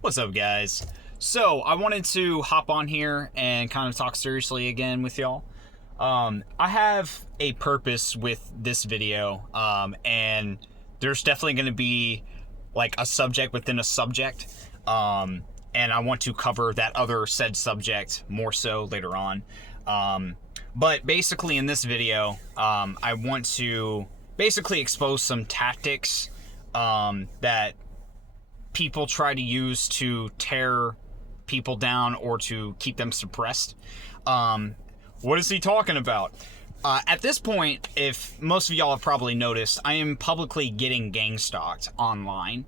What's up, guys? So, I wanted to hop on here and kind of talk seriously again with y'all. I have a purpose with this video, and there's definitely going to be like a subject within a subject, and I want to cover that other said subject more so later on. But basically in this video, I want to basically expose some tactics that people try to use to tear people down or to keep them suppressed. What is he talking about? At this point, if most of y'all have probably noticed, I am publicly getting gang stalked online.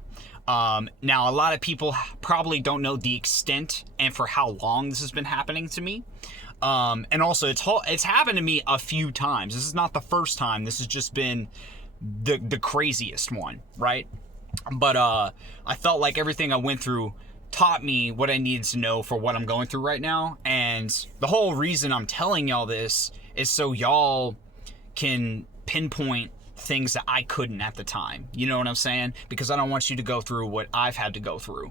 Now, a lot of people probably don't know the extent and for how long this has been happening to me. And also, it's happened to me a few times. This is not the first time. This has just been the craziest one, right? But I felt like everything I went through taught me what I needed to know for what I'm going through right now. And the whole reason I'm telling y'all this is so y'all can pinpoint things that I couldn't at the time. You know what I'm saying? Because I don't want you to go through what I've had to go through.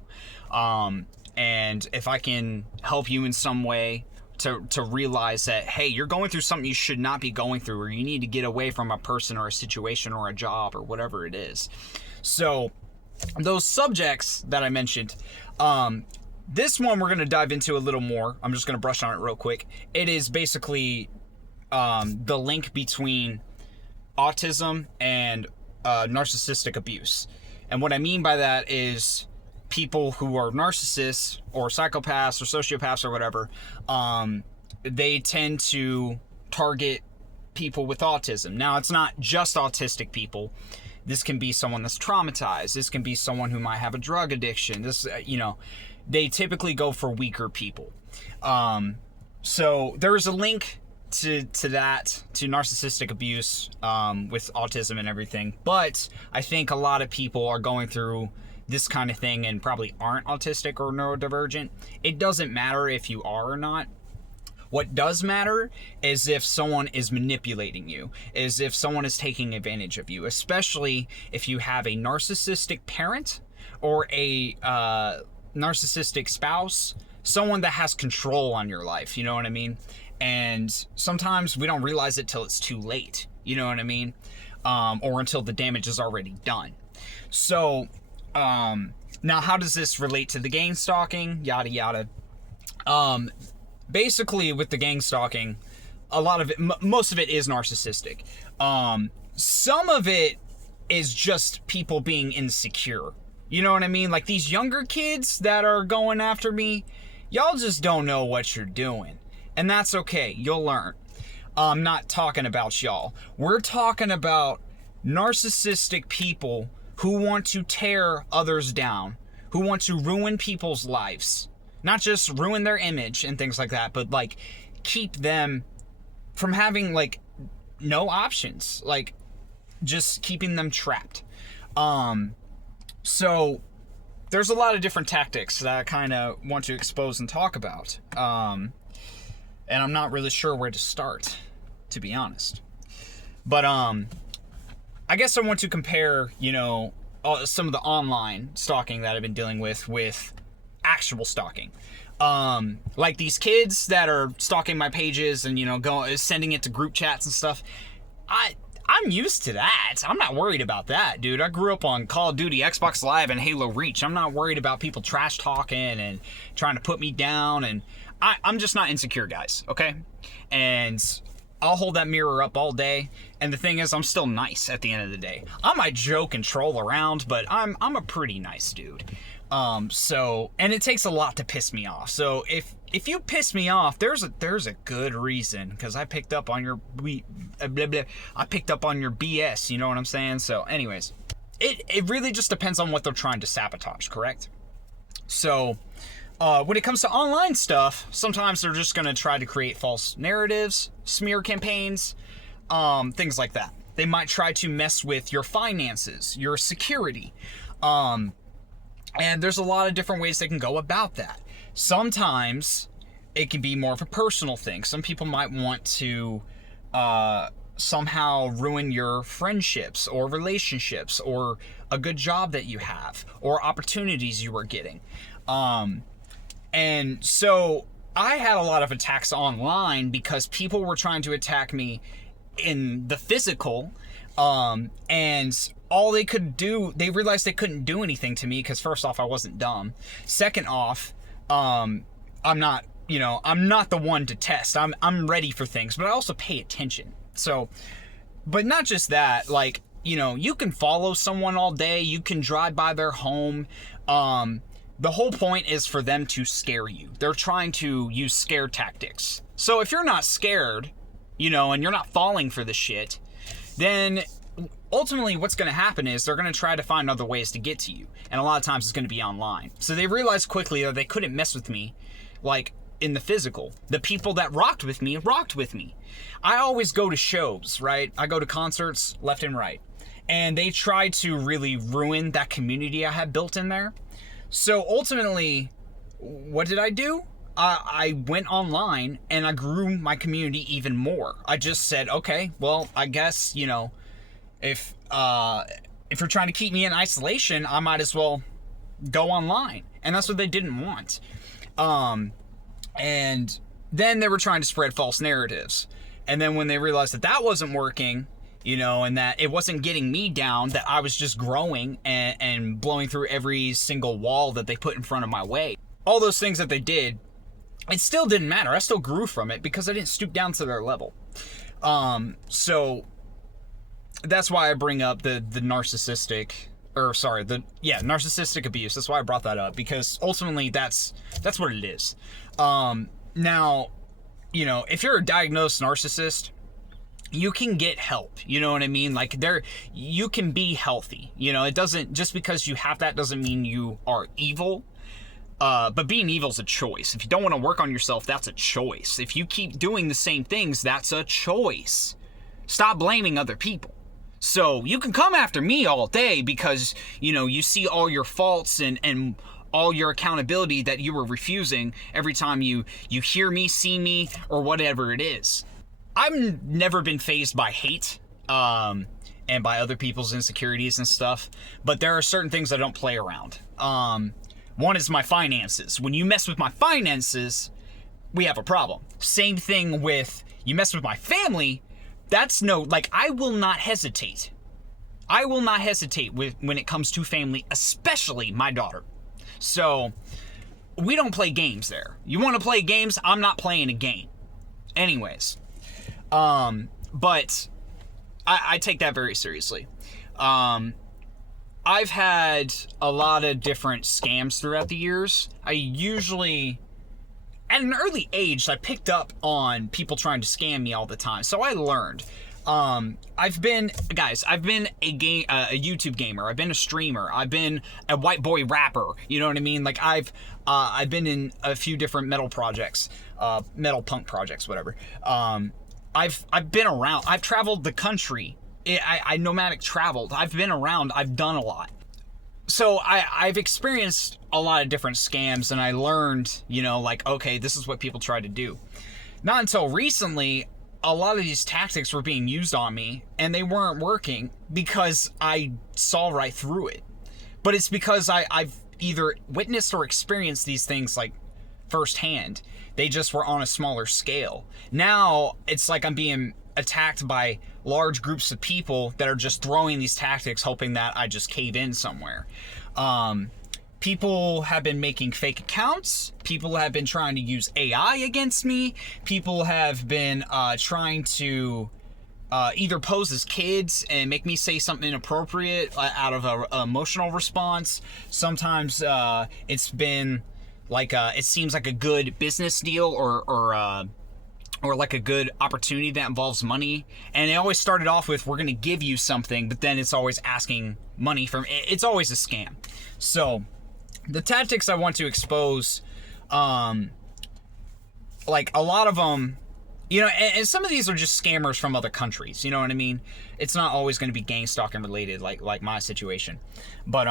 And if I can help you in some way to realize that, hey, you're going through something you should not be going through, or you need to get away from a person or a situation or a job or whatever it is. So those subjects that I mentioned, this one we're going to dive into a little more. I'm just going to brush on it real quick. It is basically the link between autism and narcissistic abuse. And what I mean by that is people who are narcissists or psychopaths or sociopaths or whatever, they tend to target people with autism. Now, it's not just autistic people. This can be someone that's traumatized. This can be someone who might have a drug addiction. This, they typically go for weaker people. So there's a link to that, to narcissistic abuse with autism and everything. But I think a lot of people are going through this kind of thing and probably aren't autistic or neurodivergent. It doesn't matter if you are or not. What does matter is if someone is manipulating you, is if someone is taking advantage of you, especially if you have a narcissistic parent or a narcissistic spouse, someone that has control on your life, you know what I mean? And sometimes we don't realize it till it's too late, you know what I mean? Or until the damage is already done. So, now how does this relate to the gang stalking? Yada, yada. Basically, with the gang stalking, a lot of it, most of it is narcissistic. Some of it is just people being insecure. You know what I mean? Like these younger kids that are going after me, y'all just don't know what you're doing. And that's okay. You'll learn. I'm not talking about y'all. We're talking about narcissistic people who want to tear others down, who want to ruin people's lives. Not just ruin their image and things like that, but like keep them from having like no options, like just keeping them trapped. So there's a lot of different tactics that I kind of want to expose and talk about. And I'm not really sure where to start, to be honest. But I guess I want to compare, some of the online stalking that I've been dealing with actual stalking. Like these kids that are stalking my pages and, sending it to group chats and stuff. I'm used to that. I'm not worried about that, dude. I grew up on Call of Duty, Xbox Live, and Halo Reach. I'm not worried about people trash talking and trying to put me down. And I'm just not insecure, guys, okay? And I'll hold that mirror up all day. And the thing is, I'm still nice at the end of the day. I might joke and troll around, but I'm a pretty nice dude. And it takes a lot to piss me off. So if you piss me off, there's a good reason, because I picked up on your I picked up on your BS, you know what I'm saying? So anyways, it really just depends on what they're trying to sabotage, correct? So when it comes to online stuff, sometimes they're just going to try to create false narratives, smear campaigns, things like that. They might try to mess with your finances, your security. And there's a lot of different ways they can go about that. Sometimes it can be more of a personal thing. Some people might want to somehow ruin your friendships or relationships or a good job that you have or opportunities you are getting. And so I had a lot of attacks online because people were trying to attack me in the physical, and all they could do, they realized they couldn't do anything to me because first off, I wasn't dumb. Second off, I'm not the one to test. I'm ready for things, but I also pay attention. So, but not just that, like, you can follow someone all day, you can drive by their home. The whole point is for them to scare you. They're trying to use scare tactics. So if you're not scared, and you're not falling for the shit, then ultimately what's going to happen is they're going to try to find other ways to get to you. And a lot of times it's going to be online. So they realized quickly that they couldn't mess with me, like, in the physical. The people that rocked with me. I always go to shows, right? I go to concerts left and right. And they try to really ruin that community I had built in there. So ultimately, what did I do? I went online and I grew my community even more. I just said, okay, well, I guess, if you're trying to keep me in isolation, I might as well go online. And that's what they didn't want. And then they were trying to spread false narratives. And then when they realized that that wasn't working, and that it wasn't getting me down, that I was just growing and blowing through every single wall that they put in front of my way. All those things that they did, it still didn't matter. I still grew from it because I didn't stoop down to their level. So that's why I bring up the narcissistic abuse. That's why I brought that up, because ultimately that's what it is. Now, if you're a diagnosed narcissist, you can get help, you know what I mean? Like, you can be healthy, it doesn't, just because you have that doesn't mean you are evil. But being evil is a choice. If you don't want to work on yourself, that's a choice. If you keep doing the same things, that's a choice. Stop blaming other people. So you can come after me all day because, you see all your faults and all your accountability that you were refusing every time you hear me, see me, or whatever it is. I've never been fazed by hate, and by other people's insecurities and stuff, but there are certain things I don't play around. One is my finances. When you mess with my finances, we have a problem. Same thing with, you mess with my family, I will not hesitate. I will not hesitate when it comes to family, especially my daughter. So, we don't play games there. You want to play games? I'm not playing a game. Anyways. But I take that very seriously. I've had a lot of different scams throughout the years. I usually, at an early age, I picked up on people trying to scam me all the time. So I learned. I've been a YouTube gamer. I've been a streamer. I've been a white boy rapper. You know what I mean? Like, I've been in a few different metal projects, metal punk projects, whatever. I've been around. I've traveled the country. I nomadic traveled. I've been around. I've done a lot. So I've experienced a lot of different scams, and I learned, okay, this is what people try to do. Not until recently, a lot of these tactics were being used on me, and they weren't working because I saw right through it. But it's because I've either witnessed or experienced these things, like, firsthand. They just were on a smaller scale. Now, it's like I'm being attacked by large groups of people that are just throwing these tactics, hoping that I just cave in somewhere. People have been making fake accounts. People have been trying to use AI against me. People have been trying to either pose as kids and make me say something inappropriate out of an emotional response. Sometimes it's been like it seems like a good business deal or like a good opportunity that involves money. And it always started off with, we're going to give you something, but then it's always asking money from, it's always a scam. So the tactics I want to expose, like a lot of them, and some of these are just scammers from other countries, you know what I mean? It's not always going to be gangstalking related, like my situation. But,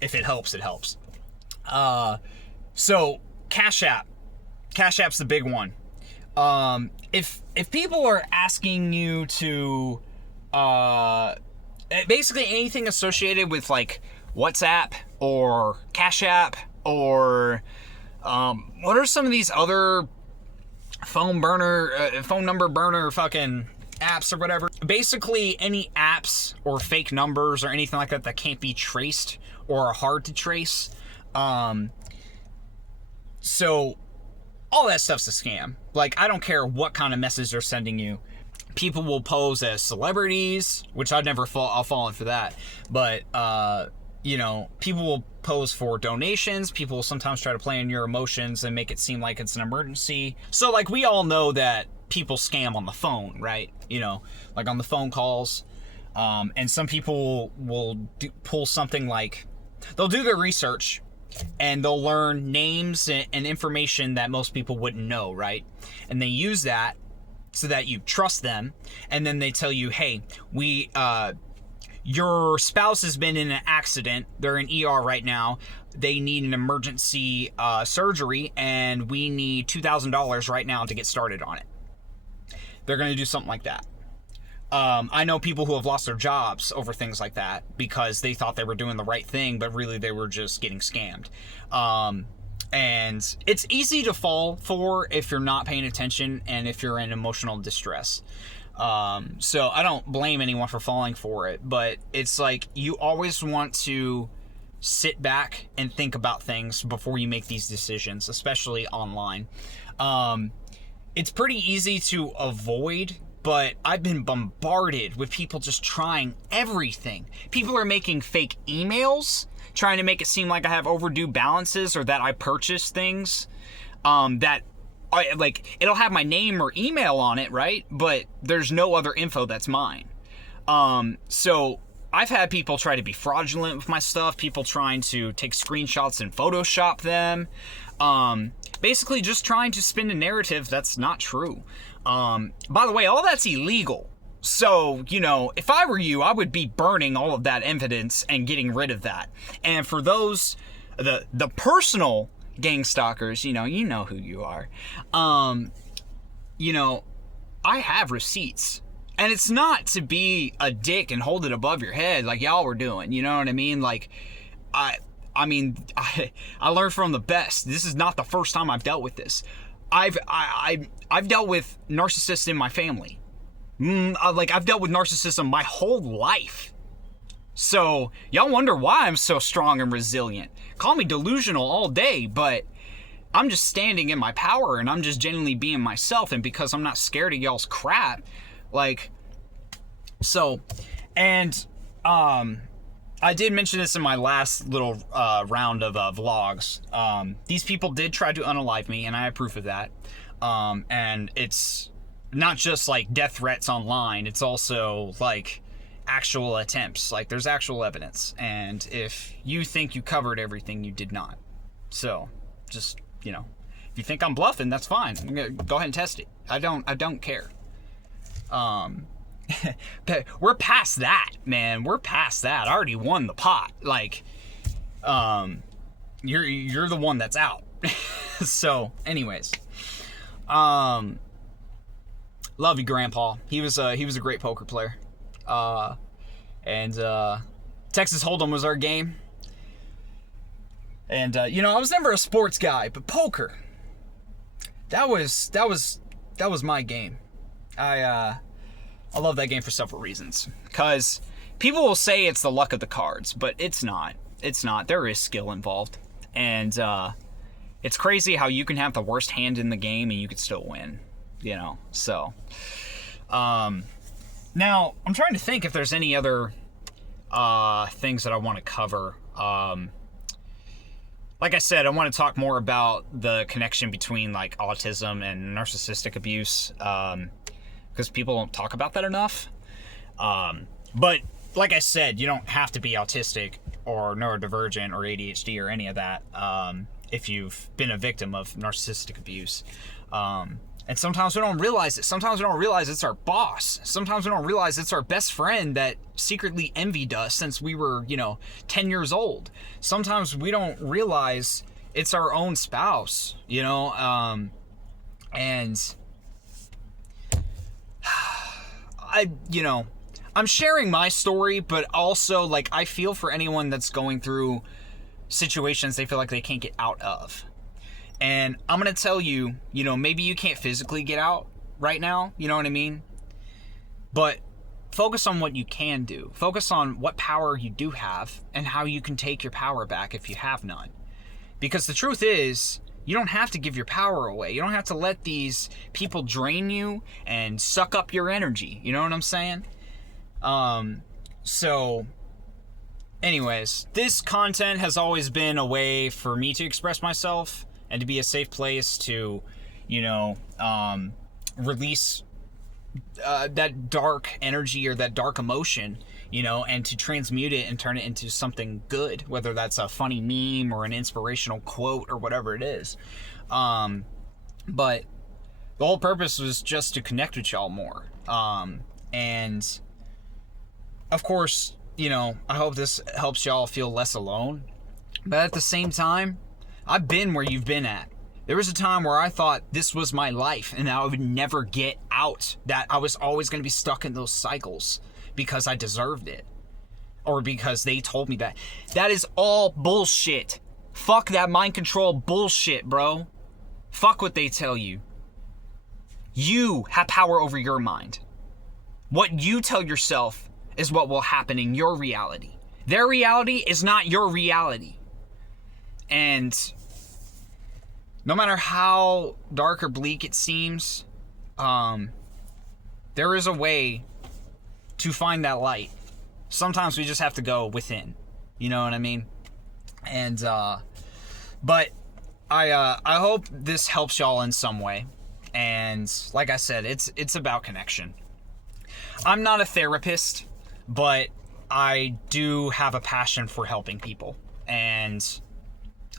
if it helps, it helps. So Cash App. Cash App's the big one. If people are asking you to, basically anything associated with like WhatsApp or Cash App or, what are some of these other phone number burner fucking apps or whatever? Basically any apps or fake numbers or anything like that that can't be traced or are hard to trace. So all that stuff's a scam. Like, I don't care what kind of message they're sending you. People will pose as celebrities, which I'll fall in for that. But, people will pose for donations. People will sometimes try to play on your emotions and make it seem like it's an emergency. So, like, we all know that people scam on the phone, right? Like on the phone calls. And some people will pull something like, they'll do their research and they'll learn names and information that most people wouldn't know, right? And they use that so that you trust them. And then they tell you, hey, your spouse has been in an accident. They're in ER right now. They need an emergency surgery, and we need $2,000 right now to get started on it. They're going to do something like that. I know people who have lost their jobs over things like that because they thought they were doing the right thing, but really they were just getting scammed. And it's easy to fall for if you're not paying attention and if you're in emotional distress. So I don't blame anyone for falling for it, but it's like you always want to sit back and think about things before you make these decisions, especially online. It's pretty easy to avoid, but I've been bombarded with people just trying everything. People are making fake emails, trying to make it seem like I have overdue balances or that I purchased things it'll have my name or email on it, right? But there's no other info that's mine. So I've had people try to be fraudulent with my stuff, people trying to take screenshots and Photoshop them. Basically just trying to spin a narrative that's not true. By the way, all that's illegal. So, if I were you, I would be burning all of that evidence and getting rid of that. And for those, the personal gang stalkers, you know who you are. I have receipts. And it's not to be a dick and hold it above your head like y'all were doing. You know what I mean? Like, I learned from the best. This is not the first time I've dealt with this. I've dealt with narcissists in my family. I've dealt with narcissism my whole life. So y'all wonder why I'm so strong and resilient. Call me delusional all day, but I'm just standing in my power and I'm just genuinely being myself. And because I'm not scared of y'all's crap, I did mention this in my last little round of vlogs. These people did try to unalive me, and I have proof of that. And it's not just like death threats online. It's also like actual attempts. Like, there's actual evidence. And if you think you covered everything, you did not. So just, if you think I'm bluffing, that's fine. I'm gonna go ahead and test it. I don't care. But we're past that, man. We're past that. I already won the pot. Like, you're the one that's out. So, anyways, love you, Grandpa. He was a great poker player. And Texas Hold'em was our game. And I was never a sports guy, but poker, that was my game. I love that game for several reasons. Because people will say it's the luck of the cards, but it's not. It's not. There is skill involved. And it's crazy how you can have the worst hand in the game and you could still win. So. Now, I'm trying to think if there's any other things that I want to cover. Like I said, I want to talk more about the connection between like autism and narcissistic abuse. Because people don't talk about that enough. But like I said, you don't have to be autistic or neurodivergent or ADHD or any of that if you've been a victim of narcissistic abuse. And sometimes we don't realize it. Sometimes we don't realize it's our boss. Sometimes we don't realize it's our best friend that secretly envied us since we were, 10 years old. Sometimes we don't realize it's our own spouse, and I'm sharing my story, but also, like, I feel for anyone that's going through situations they feel like they can't get out of. And I'm going to tell you, maybe you can't physically get out right now, you know what I mean? But focus on what you can do. Focus on what power you do have and how you can take your power back if you have none. Because the truth is, you don't have to give your power away. You don't have to let these people drain you and suck up your energy. You know what I'm saying? So anyways, this content has always been a way for me to express myself and to be a safe place to, release that dark energy or that dark emotion, and to transmute it and turn it into something good, whether that's a funny meme or an inspirational quote or whatever it is. But the whole purpose was just to connect with y'all more. And of course, I hope this helps y'all feel less alone. But at the same time, I've been where you've been at. There was a time where I thought this was my life and I would never get out. That I was always going to be stuck in those cycles because I deserved it. Or because they told me that. That is all bullshit. Fuck that mind control bullshit, bro. Fuck what they tell you. You have power over your mind. What you tell yourself is what will happen in your reality. Their reality is not your reality. And no matter how dark or bleak it seems, there is a way to find that light. Sometimes we just have to go within. You know what I mean? And, but I hope this helps y'all in some way. And like I said, it's about connection. I'm not a therapist, but I do have a passion for helping people. And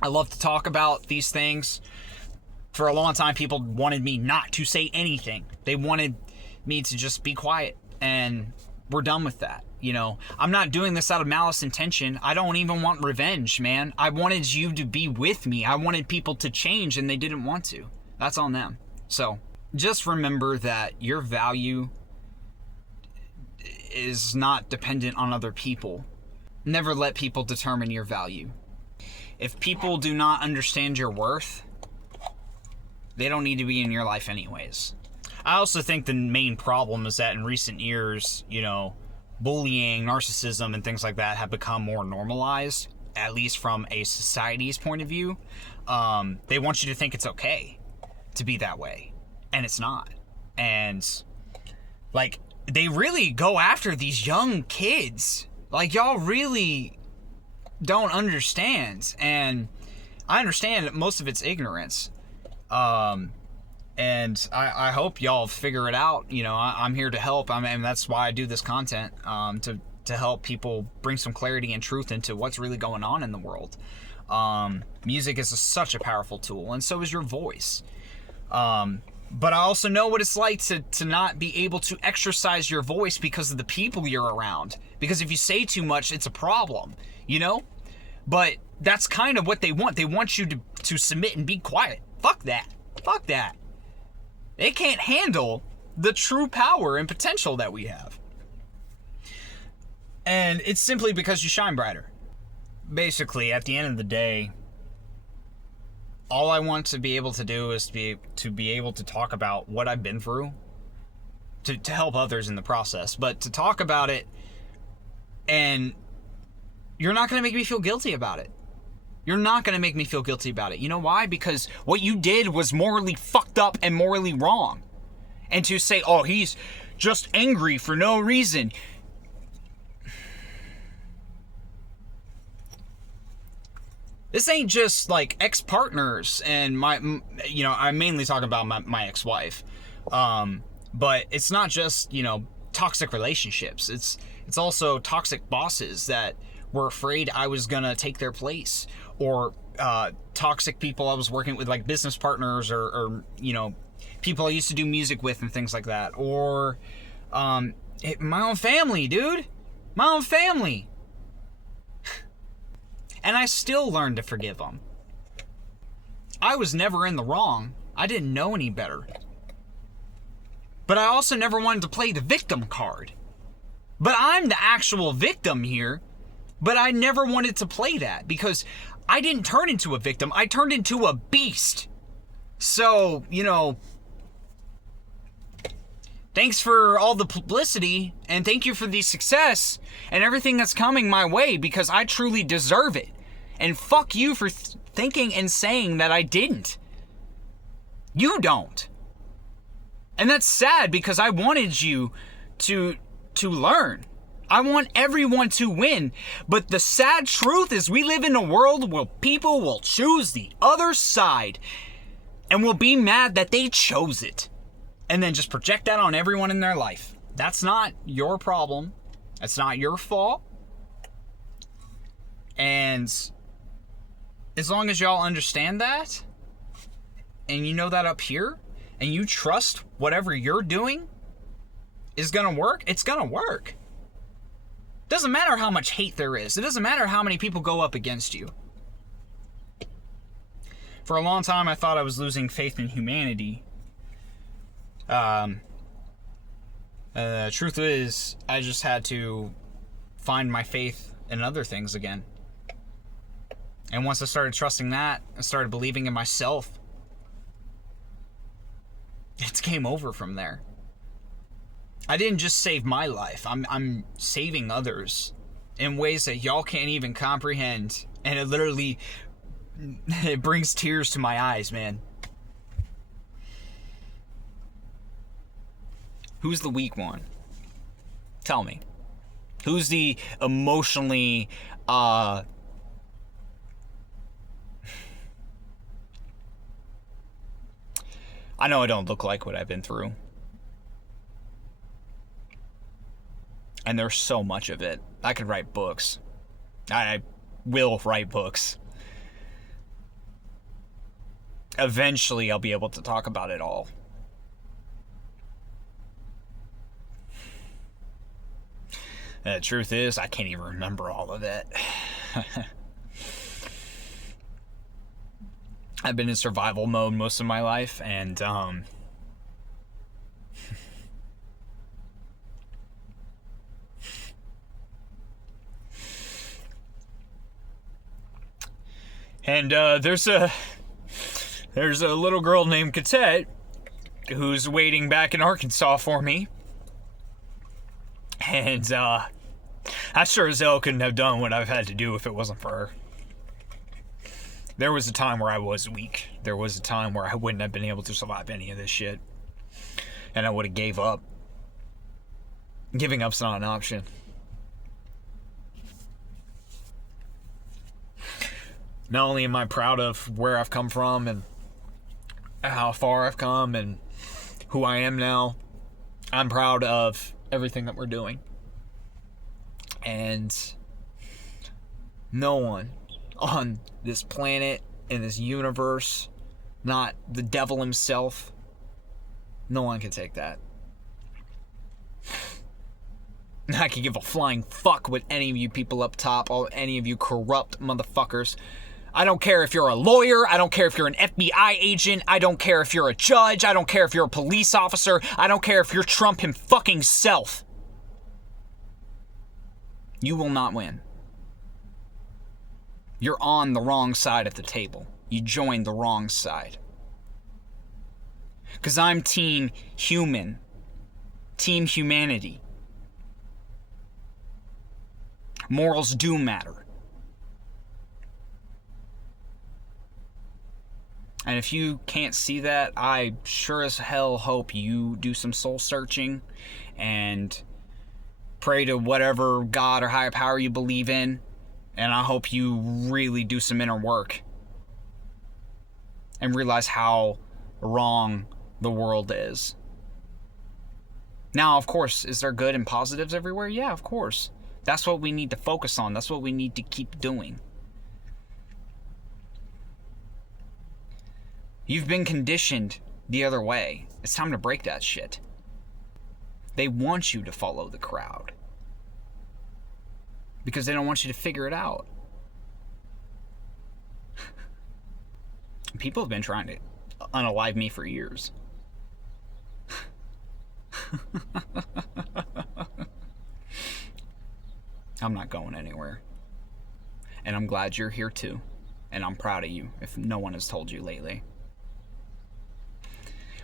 I love to talk about these things. For a long time, people wanted me not to say anything. They wanted me to just be quiet. And we're done with that. I'm not doing this out of malice intention. I don't even want revenge, man. I wanted you to be with me. I wanted people to change, and they didn't want to. That's on them. So just remember that your value is not dependent on other people. Never let people determine your value. If people do not understand your worth, they don't need to be in your life anyways. I also think the main problem is that in recent years, bullying, narcissism, and things like that have become more normalized, at least from a society's point of view. They want you to think it's okay to be that way, and it's not. And like, they really go after these young kids. Like, y'all really don't understand. And I understand that most of it's ignorance. And I hope y'all figure it out. I'm here to help. And that's why I do this content, to help people bring some clarity and truth into what's really going on in the world. Music is such a powerful tool, and so is your voice. But I also know what it's like to not be able to exercise your voice because of the people you're around. Because if you say too much, it's a problem, But that's kind of what they want. They want you to submit and be quiet. Fuck that. Fuck that. They can't handle the true power and potential that we have. And it's simply because you shine brighter. Basically, at the end of the day, all I want to be able to do is to be able to talk about what I've been through, to help others in the process. But to talk about it, and you're not going to make me feel guilty about it. You're not going to make me feel guilty about it. You know why? Because what you did was morally fucked up and morally wrong. And to say, oh, he's just angry for no reason. This ain't just like ex-partners and I'm mainly talking about my ex-wife. But it's not just, toxic relationships. It's also toxic bosses that were afraid I was gonna take their place, or toxic people I was working with, like business partners, or people I used to do music with and things like that, or my own family, dude, my own family. And I still learned to forgive them. I was never in the wrong. I didn't know any better. But I also never wanted to play the victim card. But I'm the actual victim here. But I never wanted to play that because I didn't turn into a victim. I turned into a beast. So, thanks for all the publicity and thank you for the success and everything that's coming my way because I truly deserve it. And fuck you for thinking and saying that I didn't. You don't. And that's sad because I wanted you to learn. I want everyone to win. But the sad truth is we live in a world where people will choose the other side and will be mad that they chose it. And then just project that on everyone in their life. That's not your problem. That's not your fault. And as long as y'all understand that, and you know that up here, and you trust whatever you're doing is gonna work, it's gonna work. Doesn't matter how much hate there is. It doesn't matter how many people go up against you. For a long time, I thought I was losing faith in humanity. Truth is, I just had to find my faith in other things again. And once I started trusting that, I started believing in myself. It's game over from there. I didn't just save my life. I'm saving others in ways that y'all can't even comprehend. And it literally, it brings tears to my eyes, man. Who's the weak one? Tell me. Who's the emotionally, I know I don't look like what I've been through. And there's so much of it. I could write books. I will write books. Eventually, I'll be able to talk about it all. The truth is, I can't even remember all of it. I've been in survival mode most of my life, and there's a little girl named Cadet who's waiting back in Arkansas for me. And I sure as hell couldn't have done what I've had to do if it wasn't for her. There was a time where I was weak. There was a time where I wouldn't have been able to survive any of this shit. And I would have gave up. Giving up's not an option. Not only am I proud of where I've come from and how far I've come and who I am now, I'm proud of everything that we're doing. And no one on this planet, in this universe, not the devil himself, no one can take that. I can give a flying fuck what any of you people up top, all any of you corrupt motherfuckers. I don't care if you're a lawyer, I don't care if you're an FBI agent, I don't care if you're a judge, I don't care if you're a police officer, I don't care if you're Trump him fucking self. You will not win. You're on the wrong side of the table. You joined the wrong side. Because I'm team human. Team humanity. Morals do matter. And if you can't see that, I sure as hell hope you do some soul searching and pray to whatever God or higher power you believe in. And I hope you really do some inner work and realize how wrong the world is. Now, of course, is there good and positives everywhere? Yeah, of course. That's what we need to focus on. That's what we need to keep doing. You've been conditioned the other way. It's time to break that shit. They want you to follow the crowd because they don't want you to figure it out. People have been trying to unalive me for years. I'm not going anywhere. And I'm glad you're here too. And I'm proud of you if no one has told you lately.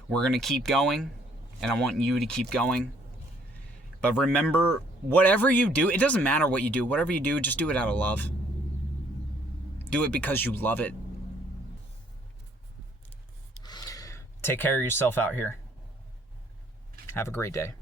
We're going to keep going, and I want you to keep going. But remember, whatever you do, it doesn't matter what you do. Whatever you do, just do it out of love. Do it because you love it. Take care of yourself out here. Have a great day.